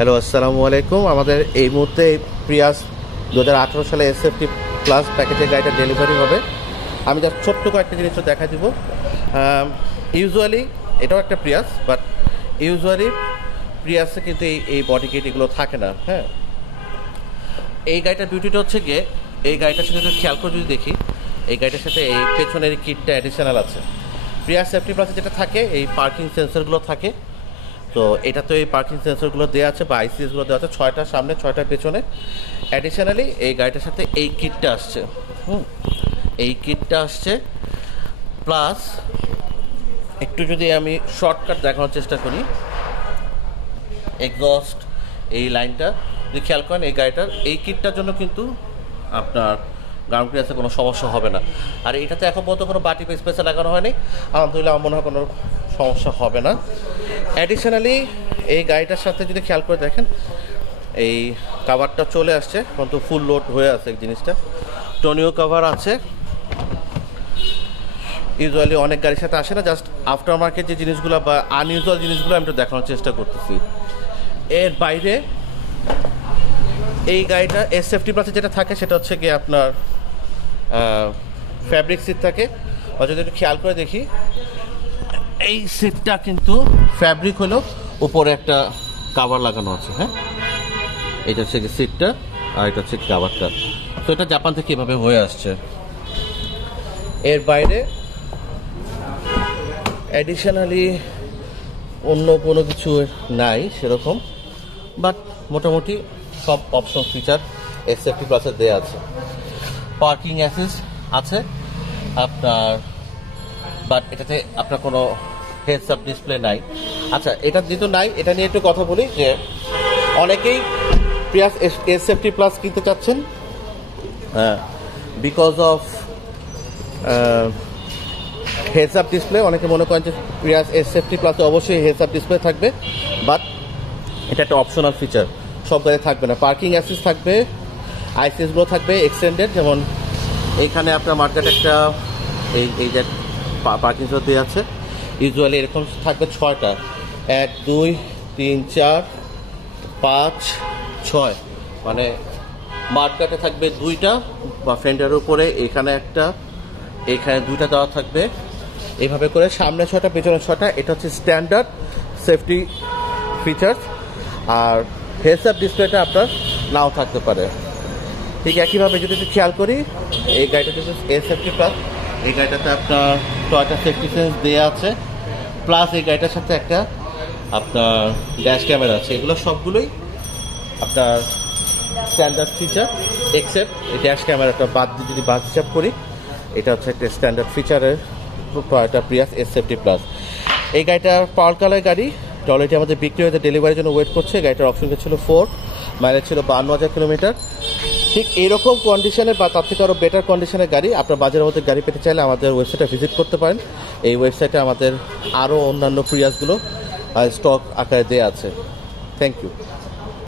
Hello, আসসালামু আলাইকুম। আমাদের এই মুহূর্তে প্রিয়াস 2018 সালে এসএফটি প্লাস প্যাকেজের গাড়িটা ডেলিভারি হবে। আমি জাস্ট ছোট্ট কয়েকটা জিনিস দেখা দিব। ইউজুয়ালি এটাও একটা প্রিয়াস, বাট ইউজুয়ালি প্রিয়াসে কিন্তু এই বডি কিট এগুলো থাকে না। হ্যাঁ, এই গাড়িটার বিউটিটা হচ্ছে গিয়ে এই গাড়িটার সাথে যদি খেয়াল করে যদি দেখি, এই গাড়িটার সাথে এই পেছনের কিটটা অ্যাডিশনাল আছে। প্রিয়াস সেফটি প্লাসে যেটা থাকে এই পার্কিং সেন্সরগুলো থাকে, তো এটা তো এই পার্কিং সেন্সরগুলো দেওয়া আছে বা আইসিএসগুলো দেওয়া আছে, 6টা সামনে 6টা পেছনে। অ্যাডিশনালি এই গাড়িটার সাথে এই কিটটা আসছে। এই কিটটা আসছে প্লাস একটু যদি আমি শর্টকাট দেখানোর চেষ্টা করি, এক্সস্ট এই লাইনটা যদি খেয়াল করেন, এই গাড়িটার এই কিটটার জন্য কিন্তু আপনার গ্রাউন্ড ক্লিয়ারেন্সে কোনো সমস্যা হবে না। আর এটাতে এখন পর্যন্ত কোনো বাটি স্পেসে লাগানো হয়নি, আলহামদুলিল্লাহ আমার মনে হয় কোনো সমস্যা হবে না। অ্যাডিশনালি এই গাড়িটার সাথে যদি খেয়াল করে দেখেন, এই কাভারটা চলে আসছে, কিন্তু ফুল লোড হয়ে আছে। এই জিনিসটা টনিও কাভার আছে, ইউজুয়ালি অনেক গাড়ির সাথে আসে না। জাস্ট আফটার মার্কেট যে জিনিসগুলো বা আনইউজুয়াল জিনিসগুলো আমি একটু দেখানোর চেষ্টা করতেছি। এর বাইরে এই গাড়িটা এসএফটি প্লাসে যেটা থাকে সেটা হচ্ছে গিয়ে আপনার ফ্যাব্রিক সিট থাকে। বা যদি একটু খেয়াল করে দেখি, এই সিটটা কিন্তু ফ্যাব্রিক হলো, উপরে একটা কাভার লাগানো আছে। হ্যাঁ, এটা হচ্ছে সিটটা আর এটা হচ্ছে কাভারটা। তো এটা জাপান থেকে এভাবে হয়ে আসছে। এর বাইরে অ্যাডিশনালি অন্য কোনো কিছু নাই সেরকম, বাট মোটামুটি সব অপশন ফিচার এসএফটি প্লাসে দেওয়া আছে। পার্কিং অ্যাসিস্ট আছে আপনার, বাট এটাতে আপনার কোনো হেডস আপ ডিসপ্লে নাই। আচ্ছা, এটা যেহেতু নাই, এটা নিয়ে একটু কথা বলি যে অনেকেই প্রিয়াস এসএফটি প্লাস কিনতে চাচ্ছেন because of heads up display. অনেকে মনে করেন যে প্রিয়াস এসএফটি প্লাসে অবশ্যই হেডস আপ ডিসপ্লে থাকবে, বাট এটা একটা অপশনাল ফিচার, সব গাড়ি থাকবে না। পার্কিং অ্যাসিস্ট থাকবে, আইসিএসগুলো থাকবে এক্সটেন্ডেড, যেমন এইখানে আপনার মার্কেট একটা এই যে পার্কিং স্লট দেওয়া আছে, ইউজুয়ালি এরকম থাকবে 6টা, 1 2 3 4 5 6, মানে মার্কেটে থাকবে 2টা বা ফ্রেন্ডের উপরে, এখানে একটা, এখানে 2টা দেওয়া থাকবে। এইভাবে করে সামনে 6টা পেছনে 6টা, এটা হচ্ছে স্ট্যান্ডার্ড সেফটি ফিচার্স। আর হেডস আপ ডিসপ্লেটা আপনার নাও থাকতে পারে। ঠিক একইভাবে যদি একটু খেয়াল করি, এই গাড়িটা হচ্ছে এসএফটি প্লাস, এই গাড়িটাতে আপনার টয়োটা সেফটি সেন্স দেওয়া আছে, প্লাস এই গাড়িটার সাথে একটা আপনার ড্যাশ ক্যামেরা আছে। এগুলো সবগুলোই আপনার স্ট্যান্ডার্ড ফিচার, এক্সেপ্ট এই ড্যাশ ক্যামেরাটা বাদ দিয়ে যদি বাদ হিসাব করি, এটা হচ্ছে একটা স্ট্যান্ডার্ড ফিচারের টয়োটা প্রিয়াস এসএফটি প্লাস। এই গাড়িটা পাওয়ার কালার গাড়ি, অলরেডি আমাদের বিক্রি হয়ে ডেলিভারির জন্য ওয়েট করছে। গাড়িটার অপশন ছিল 4, মাইলেজ ছিল 52,000 কিলোমিটার। ঠিক এরকম কন্ডিশনের বা তার থেকে আরও বেটার কন্ডিশনের গাড়ি আপনার বাজারের মধ্যে গাড়ি পেতে চাইলে আমাদের ওয়েবসাইটে ভিজিট করতে পারেন। এই ওয়েবসাইটে আমাদের আরও অন্যান্য প্রিয়াসগুলো স্টক আকারে দেওয়া আছে। Thank you.